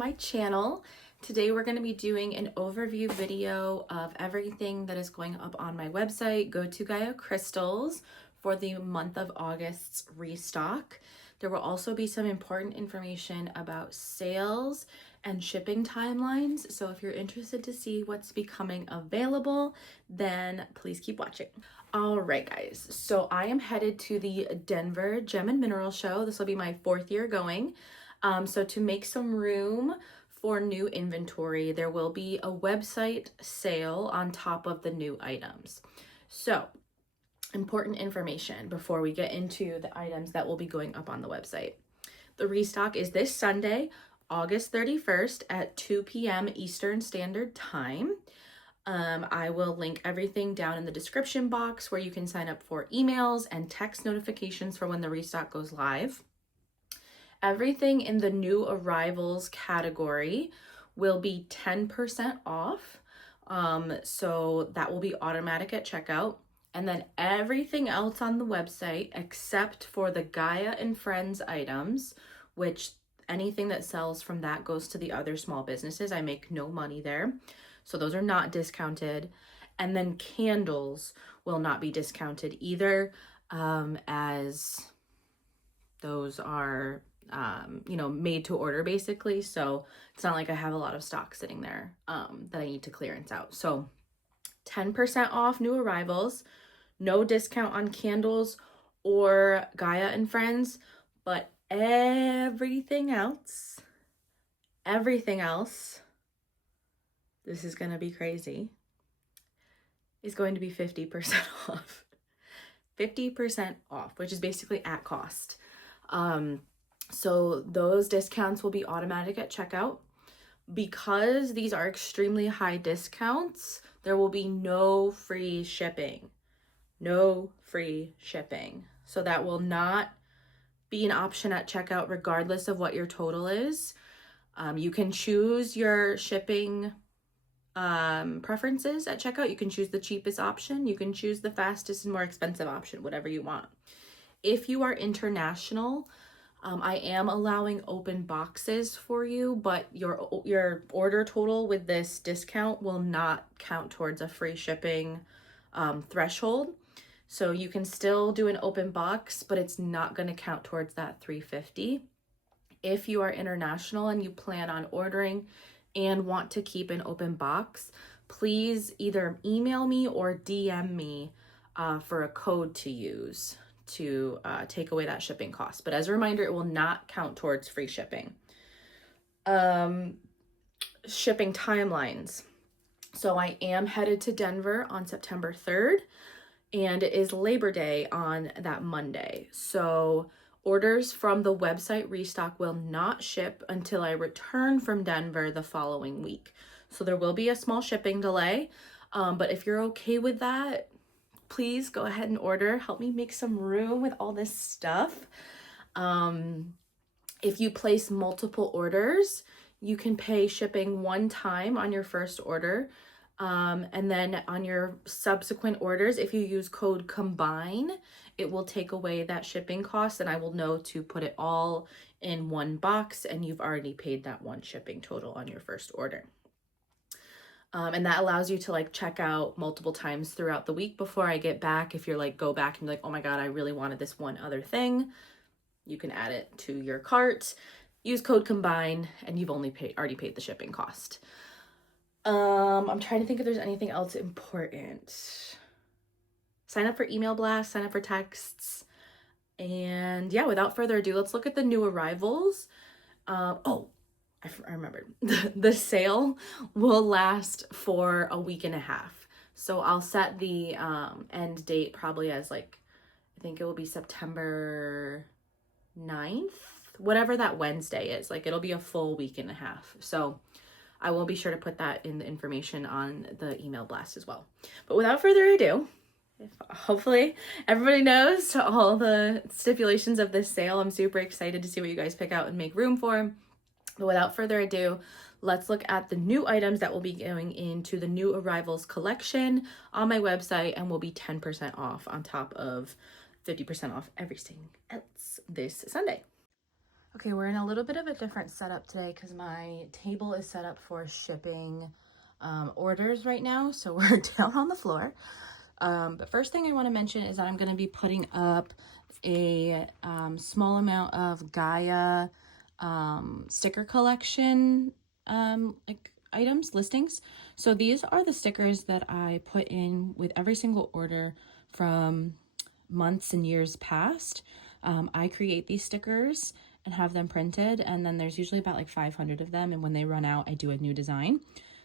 my channel. Today we're going to be doing an overview video of everything that is going up on my website, Go to Gaia Crystals, for the month of August's restock. There will also be some important information about sales and shipping timelines. So if you're interested to see what's becoming available, then please keep watching. All right, guys. So I am headed to the Denver Gem and Mineral Show. This will be my 4th year going. So to make some room for new inventory, there will be a website sale on top of the new items. So important information before we get into the items that will be going up on the website. The restock is this Sunday, August 31st at 2 p.m. Eastern Standard Time. I will link everything down in the description box where you can sign up for emails and text notifications for when the restock goes live. Everything in the new arrivals category will be 10% off. So that will be automatic at checkout. And then everything else on the website, except for the Gaia and Friends items, which anything that sells from that goes to the other small businesses. I make no money there. So those are not discounted. And then candles will not be discounted either, as those are made to order basically. So it's not like I have a lot of stock sitting there that I need to clearance out. So 10% off new arrivals, no discount on candles or Gaia and Friends, but everything else, this is going to be crazy, is going to be 50% off. 50% off, which is basically at cost. So those discounts will be automatic at checkout. Because these are extremely high discounts, there will be no free shipping. No free shipping. So that will not be an option at checkout regardless of what your total is. You can choose your shipping preferences at checkout. You can choose the cheapest option. You can choose the fastest and more expensive option, whatever you want. If you are international, I am allowing open boxes for you, but your order total with this discount will not count towards a free shipping threshold. So you can still do an open box, but it's not going to count towards that $350. If you are international and you plan on ordering and want to keep an open box, please either email me or DM me for a code to use to take away that shipping cost. But as a reminder, it will not count towards free shipping. Shipping timelines. So I am headed to Denver on September 3rd, and it is Labor Day on that Monday. So orders from the website restock will not ship until I return from Denver the following week. So there will be a small shipping delay, but if you're okay with that, please go ahead and order. Help me make some room with all this stuff. If you place multiple orders, you can pay shipping one time on your first order. And then on your subsequent orders, if you use code COMBINE, it will take away that shipping cost, and I will know to put it all in one box, and you've already paid that one shipping total on your first order. And that allows you to check out multiple times throughout the week before I get back. If you're go back and you're oh my God, I really wanted this one other thing, you can add it to your cart, use code COMBINE, and you've already paid the shipping cost. I'm trying to think if there's anything else important. Sign up for email blasts, sign up for texts. And yeah, without further ado, let's look at the new arrivals. I remembered. The sale will last for a week and a half. So I'll set the end date probably as I think it will be September 9th, whatever that Wednesday is. It'll be a full week and a half. So I will be sure to put that in the information on the email blast as well. But without further ado, hopefully everybody knows all the stipulations of this sale. I'm super excited to see what you guys pick out and make room for. But without further ado, let's look at the new items that will be going into the new arrivals collection on my website and will be 10% off on top of 50% off everything else this Sunday. Okay, we're in a little bit of a different setup today because my table is set up for shipping orders right now. So we're down on the floor. But first thing I want to mention is that I'm going to be putting up a small amount of Gaia sticker collection like items, listings. So these are the stickers that I put in with every single order from months and years past. I create these stickers and have them printed, and then there's usually about like 500 of them, and when they run out I do a new design.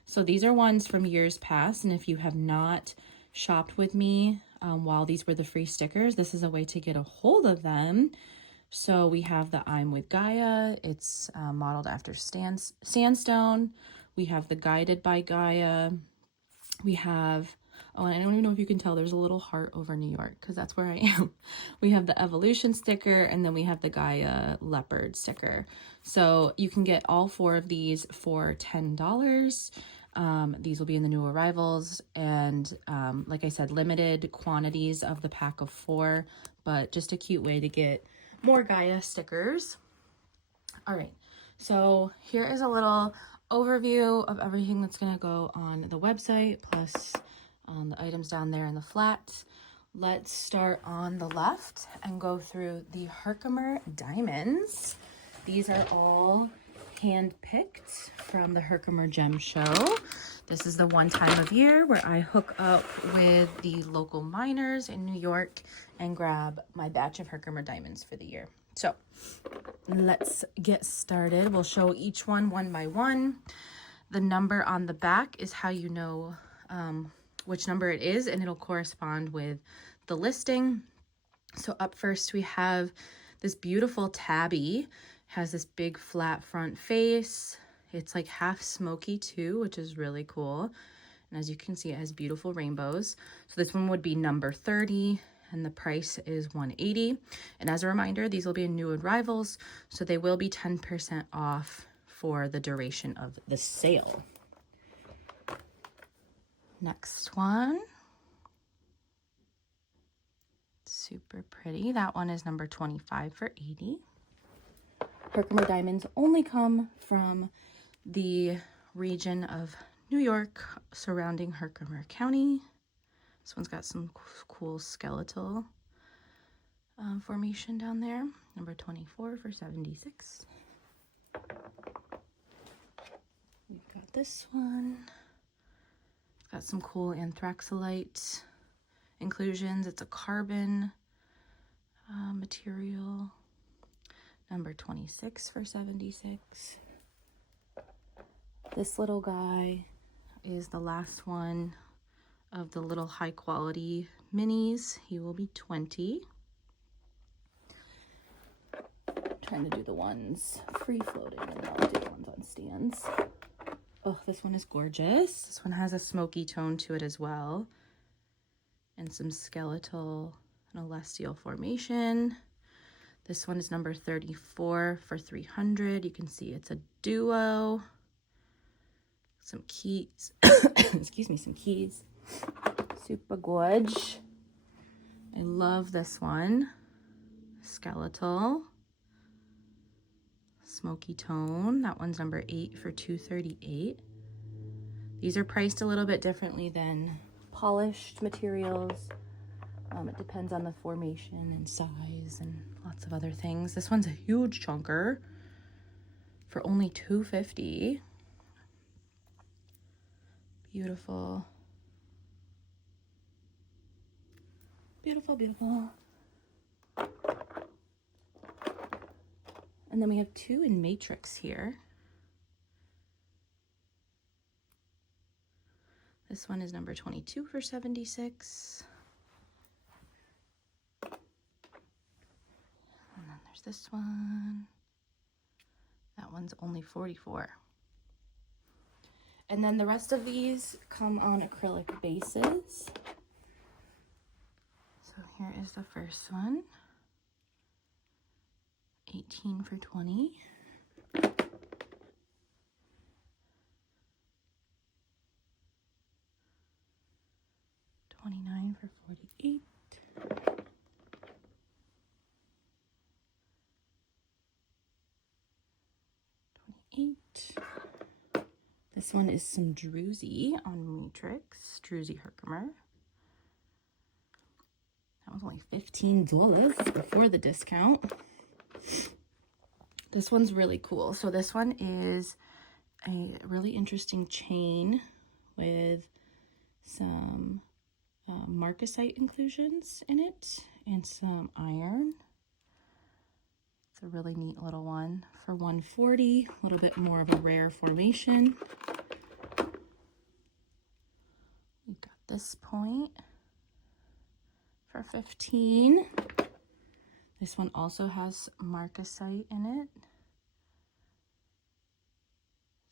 So these are ones from years past, and if you have not shopped with me while these were the free stickers, this is a way to get a hold of them. So we have the I'm with Gaia. It's modeled after sandstone. We have the Guided by Gaia. We have, oh, and I don't even know if you can tell, there's a little heart over New York because that's where I am. We have the Evolution sticker, and then we have the Gaia Leopard sticker. So you can get all 4 of these for $10. These will be in the new arrivals, and like I said, limited quantities of the pack of 4, but just a cute way to get more Gaia stickers. All right, so here is a little overview of everything that's going to go on the website, plus the items down there in the flat. Let's start on the left and go through the Herkimer diamonds. These are all hand-picked from the Herkimer Gem Show. This is the one time of year where I hook up with the local miners in New York and grab my batch of Herkimer diamonds for the year. So let's get started. We'll show each one by one. The number on the back is how you know which number it is, and it'll correspond with the listing. So up first we have this beautiful tabby. Has this big flat front face. It's like half smoky too, which is really cool. And as you can see, it has beautiful rainbows. So this one would be number 30, and the price is $180. And as a reminder, these will be new arrivals, so they will be 10% off for the duration of the sale. Next one. Super pretty. That one is number 25 for $80. Herkimer diamonds only come from the region of New York surrounding Herkimer County. This one's got some cool skeletal formation down there. Number 24 for $76. We've got this one. It's got some cool anthracite inclusions. It's a carbon material. Number 26 for $76. This little guy is the last one of the little high quality minis. He will be $20. I'm trying to do the ones free floating, and then I'll do the ones on stands. Oh, this one is gorgeous. This one has a smoky tone to it as well, and some skeletal and celestial formation. This one is number 34 for $300. You can see it's a duo. Some keys. Excuse me, some keys. Super gorge. I love this one. Skeletal. Smoky tone. That one's number 8 for $238. These are priced a little bit differently than polished materials. It depends on the formation and size and lots of other things. This one's a huge chunker for only $250. Beautiful. Beautiful, beautiful. And then we have 2 in matrix here. This one is number 22 for $76. And then there's this one. That one's only $44. And then the rest of these come on acrylic bases. So here is the first one. 18 for $20. 29 for $48. This one is some druzy on Matrix, druzy Herkimer. That was only $15 before the discount. This one's really cool. So this one is a really interesting chain with some marcasite inclusions in it and some iron. It's a really neat little one for $140, a little bit more of a rare formation. We've got this point for $15. This one also has marcasite in it.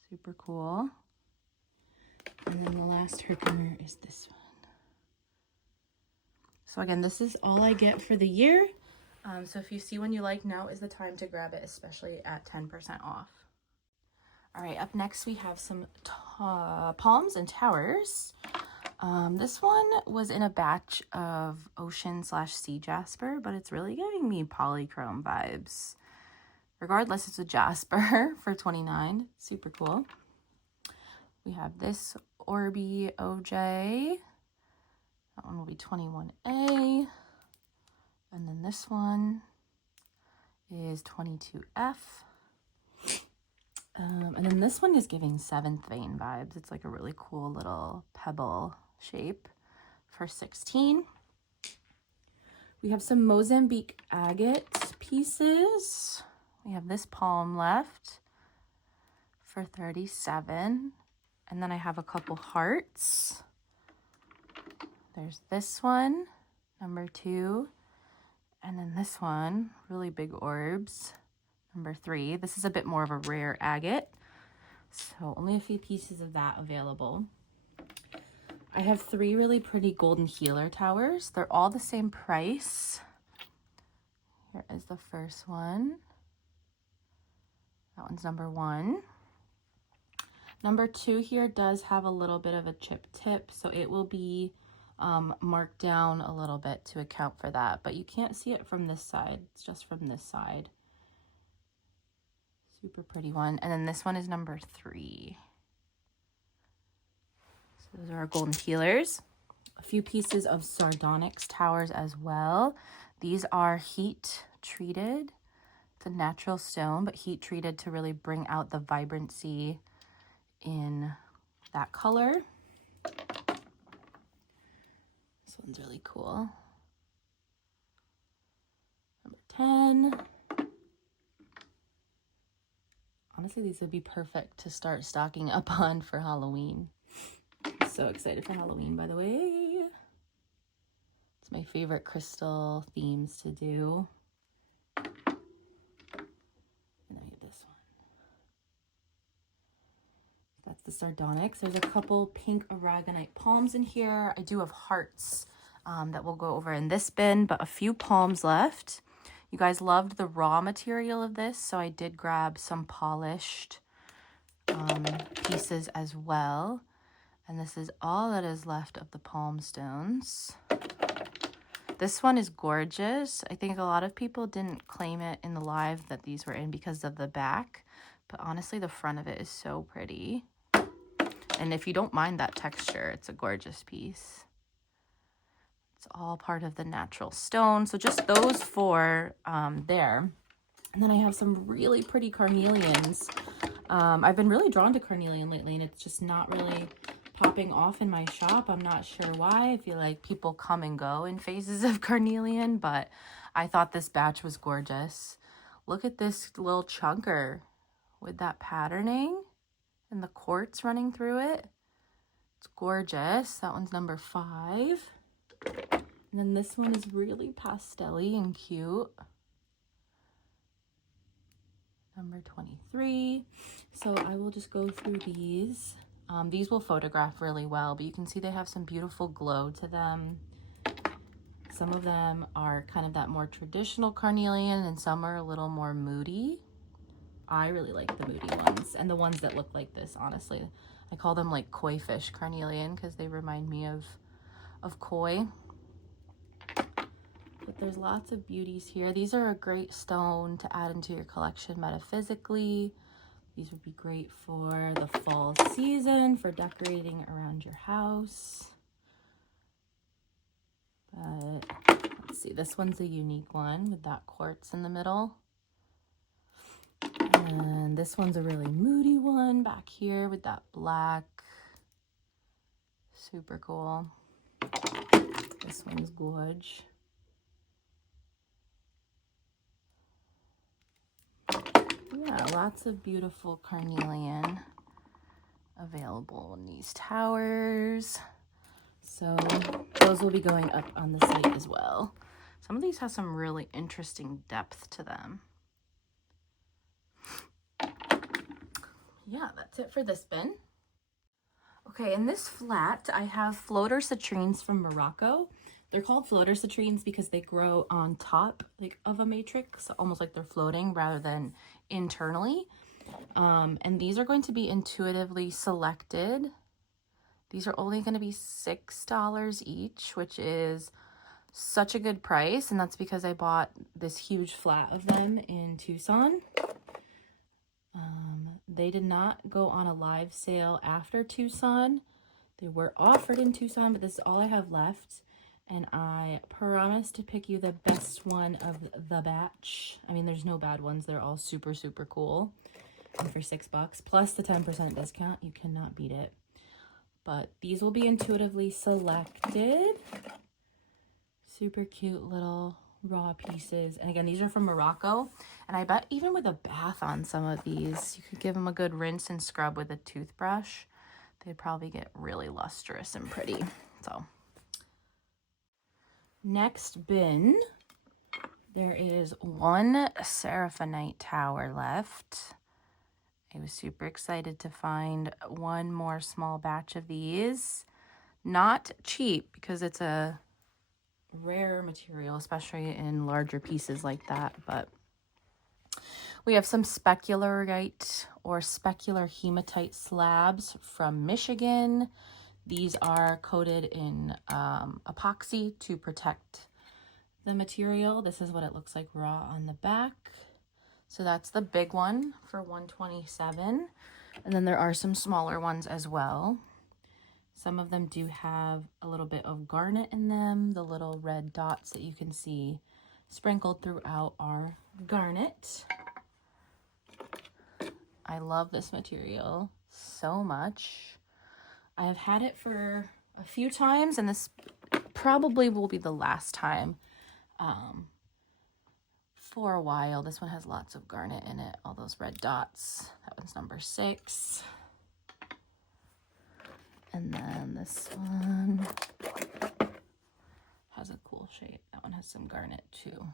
Super cool. And then the last Herkimer is this one. So again, this is all I get for the year. So if you see one you like, now is the time to grab it, especially at 10% off. All right, up next we have some palms and towers. This one was in a batch of ocean/sea jasper, but it's really giving me polychrome vibes. Regardless, it's a jasper for $29. Super cool. We have this Orby OJ. That one will be $21A. And then this one is $22F. And then this one is giving seventh vein vibes. It's like a really cool little pebble shape for $16. We have some Mozambique agate pieces. We have this palm left for $37. And then I have a couple hearts. There's this one, number 2. And then this one, really big orbs, number 3. This is a bit more of a rare agate, so only a few pieces of that available. I have 3 really pretty golden healer towers. They're all the same price. Here is the first one. That one's number 1. Number 2 here does have a little bit of a chip tip, so it will be marked down a little bit to account for that, but you can't see it from this side. It's just from this side. Super pretty one. And then this one is number 3. So those are our golden healers. A few pieces of sardonyx towers as well. These are heat treated. It's a natural stone, but heat treated to really bring out the vibrancy in that color. This one's really cool. Number 10. Honestly, these would be perfect to start stocking up on for Halloween. I'm so excited for Halloween, by the way. It's my favorite crystal themes to do. And then we have this one. That's the sardonyx. There's a couple pink aragonite palms in here. I do have hearts that will go over in this bin, but a few palms left. You guys loved the raw material of this, so I did grab some polished pieces as well. And this is all that is left of the palm stones. This one is gorgeous. I think a lot of people didn't claim it in the live that these were in because of the back, but honestly, the front of it is so pretty. And if you don't mind that texture, it's a gorgeous piece. It's all part of the natural stone. So just those 4 there. And then I have some really pretty carnelians. I've been really drawn to carnelian lately, and it's just not really popping off in my shop. I'm not sure why. I feel like people come and go in phases of carnelian, but I thought this batch was gorgeous. Look at this little chunker with that patterning and the quartz running through it. It's gorgeous. That one's number 5. And then this one is really pastel-y and cute. Number 23. So I will just go through these. These will photograph really well, but you can see they have some beautiful glow to them. Some of them are kind of that more traditional carnelian, and some are a little more moody. I really like the moody ones, and the ones that look like this, honestly. I call them like koi fish carnelian because they remind me of koi. But there's lots of beauties here. These are a great stone to add into your collection metaphysically. These would be great for the fall season, for decorating around your house. But let's see, this one's a unique one with that quartz in the middle. And this one's a really moody one back here with that black. Super cool. This one's gorge. Yeah, lots of beautiful carnelian available in these towers. So those will be going up on the site as well. Some of these have some really interesting depth to them. Yeah, that's it for this bin. Okay, in this flat, I have floater citrines from Morocco. They're called floater citrines because they grow on top of a matrix, almost like they're floating rather than internally. And these are going to be intuitively selected. These are only going to be $6 each, which is such a good price. And that's because I bought this huge flat of them in Tucson. They did not go on a live sale after Tucson. They were offered in Tucson, but this is all I have left. And I promise to pick you the best one of the batch. I mean, there's no bad ones. They're all super, super cool. And for $6 plus the 10% discount, you cannot beat it. But these will be intuitively selected. Super cute little raw pieces. And again, these are from Morocco. And I bet even with a bath on some of these, you could give them a good rinse and scrub with a toothbrush. They'd probably get really lustrous and pretty. So next bin, there is one seraphinite tower left. I was super excited to find one more small batch of these. Not cheap because it's a rare material, especially in larger pieces like that. But we have some specularite or specular hematite slabs from Michigan. These are coated in epoxy to protect the material. This is what it looks like raw on the back. So that's the big one for $127. And then there are some smaller ones as well. Some of them do have a little bit of garnet in them. The little red dots that you can see sprinkled throughout are garnet. I love this material so much. I have had it for a few times, and this probably will be the last time for a while. This one has lots of garnet in it, all those red dots. That one's number 6. And then this one has a cool shape. That one has some garnet too.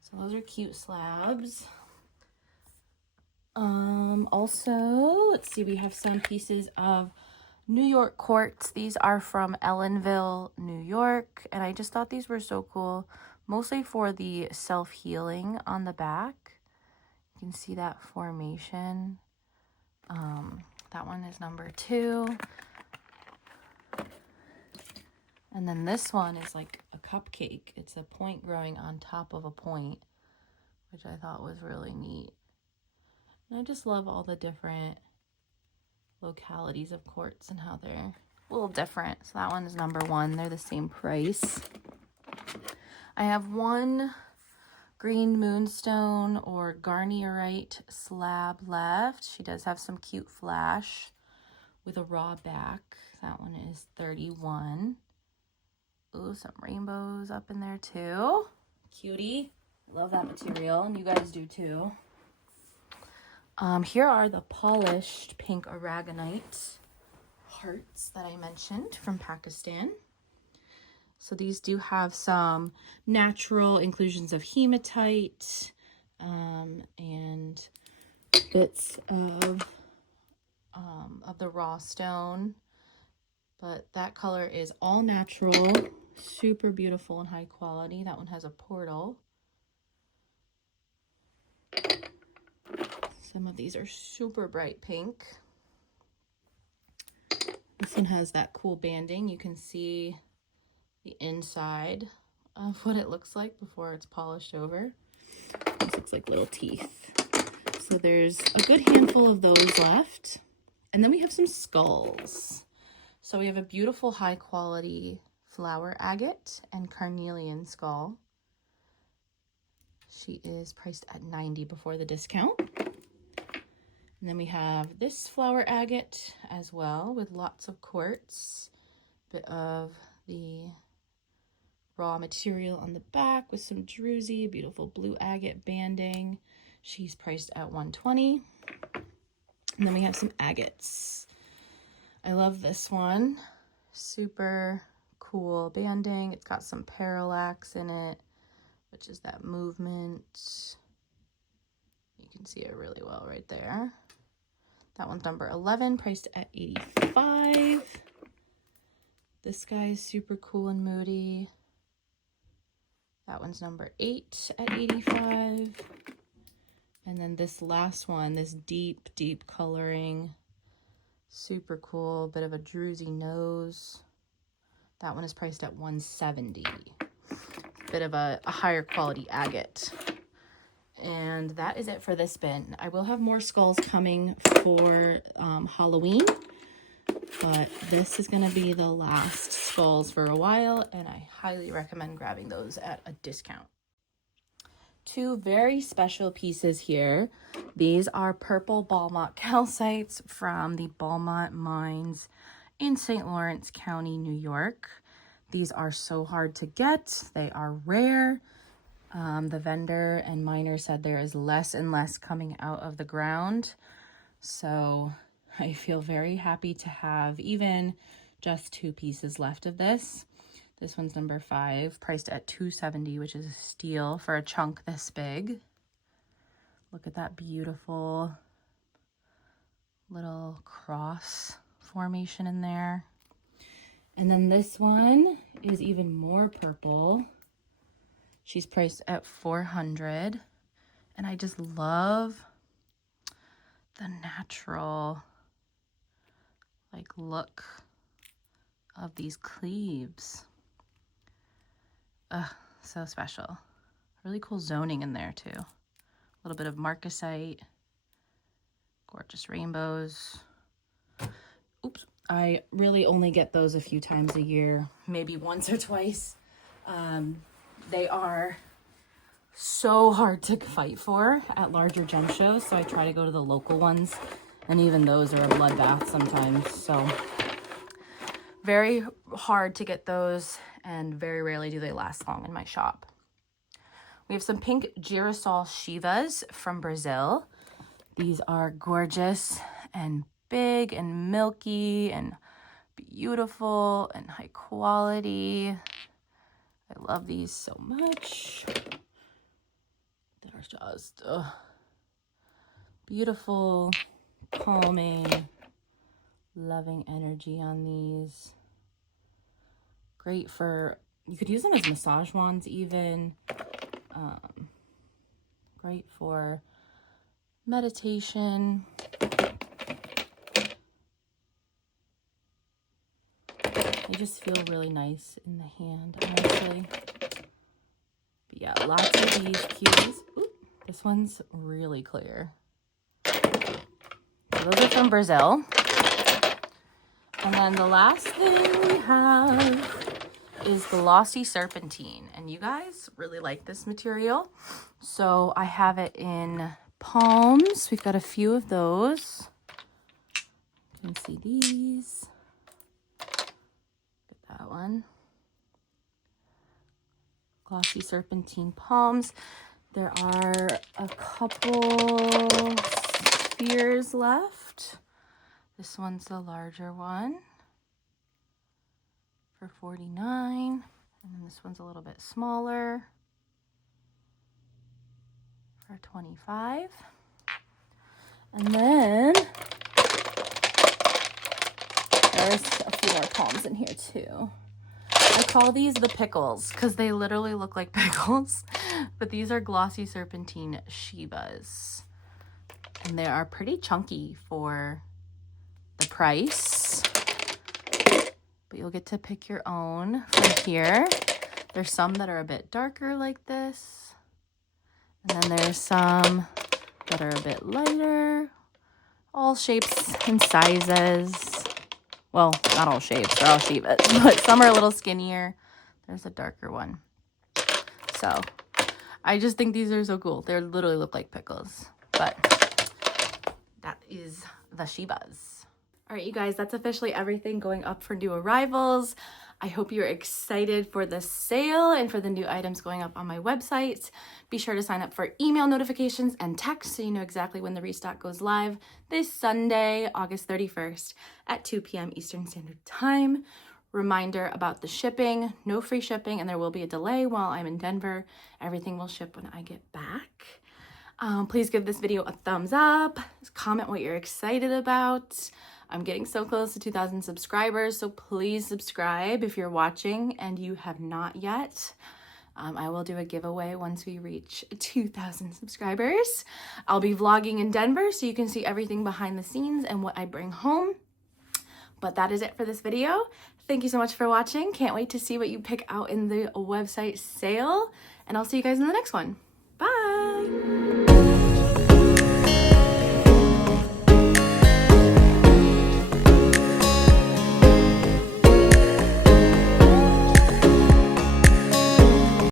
So those are cute slabs. Also, let's see, we have some pieces of New York quartz. These are from Ellenville, New York. And I just thought these were so cool, mostly for the self-healing on the back. You can see that formation. That one is number 2. And then this one is like a cupcake. It's a point growing on top of a point, which I thought was really neat. And I just love all the different localities of quartz and how they're a little different. So that one is number 1. They're the same price. I have one green moonstone or garnierite slab left. She does have some cute flash with a raw back. That one is $31. Ooh, some rainbows up in there too. Cutie. Love that material, and you guys do too. Here are the polished pink aragonite hearts that I mentioned from Pakistan. So these do have some natural inclusions of hematite and bits of the raw stone. But that color is all natural, super beautiful and high quality. That one has a portal. Some of these are super bright pink. This one has that cool banding. You can see the inside of what it looks like before it's polished over. This looks like little teeth. So there's a good handful of those left. And then we have some skulls. So we have a beautiful high quality flower agate and carnelian skull. She is priced at $90 before the discount. And then we have this flower agate as well with lots of quartz, bit of the raw material on the back with some druzy, beautiful blue agate banding. She's priced at $120. And then we have some agates. I love this one. Super cool banding. It's got some parallax in it, which is that movement. You can see it really well right there. That one's number 11, priced at $85. This guy is super cool and moody. That one's number 8 at $85. And then this last one, this deep, deep coloring, super cool, bit of a druzy nose. That one is priced at $170. Bit of a higher quality agate. And that is it for this bin. I will have more skulls coming for Halloween, but this is going to be the last skulls for a while, and I highly recommend grabbing those at a discount. Two very special pieces here. These are purple Balmont calcites from the Balmont mines in St. Lawrence County, New York. These are so hard to get. They are rare. The vendor and miner said there is less and less coming out of the ground. So I feel very happy to have even just 2 pieces left of this. This one's number 5, priced at $270, which is a steal for a chunk this big. Look at that beautiful little cross formation in there. And then this one is even more purple. She's priced at $400. And I just love the natural look of these cleaves. So special. Really cool zoning in there too. A little bit of marcasite. Gorgeous rainbows. Oops. I really only get those a few times a year, maybe once or twice. They are so hard to fight for at larger gem shows, so I try to go to the local ones, and even those are a bloodbath sometimes. So very hard to get those, and very rarely do they last long in my shop. We have some pink girasol Shivas from Brazil. These are gorgeous and big and milky and beautiful and high quality. I love these so much. They're just beautiful, calming, loving energy on these. Great for, you could use them as massage wands even. Great for meditation. They just feel really nice in the hand, honestly. But yeah, lots of these cuties. Ooh, this one's really clear. So those are from Brazil. And then the last thing we have is glossy serpentine. And you guys really like this material. So I have it in palms. We've got a few of those. You can see these. That one. Glossy serpentine palms. There are a couple spheres left. This one's the larger one for $49. And then this one's a little bit smaller for $25. And then there's a few more palms in here too. I call these the pickles because they literally look like pickles, but these are glossy serpentine Shivas. And they are pretty chunky for the price, but you'll get to pick your own from here. There's some that are a bit darker like this, and then there's some that are a bit lighter. All shapes and sizes. Well, not all shapes, they're all sheep, but some are a little skinnier. There's a darker one. So I just think these are so cool. They literally look like pickles, but that is the Shibas. All right, you guys, that's officially everything going up for new arrivals. I hope you're excited for the sale and for the new items going up on my website. Be sure to sign up for email notifications and text so you know exactly when the restock goes live this Sunday, August 31st at 2 p.m. Eastern Standard Time. Reminder about the shipping, no free shipping, and there will be a delay while I'm in Denver. Everything will ship when I get back. Please give this video a thumbs up, comment what you're excited about. I'm getting so close to 2,000 subscribers, so please subscribe if you're watching and you have not yet. I will do a giveaway once we reach 2,000 subscribers. I'll be vlogging in Denver so you can see everything behind the scenes and what I bring home. But that is it for this video. Thank you so much for watching. Can't wait to see what you pick out in the website sale. And I'll see you guys in the next one. Bye!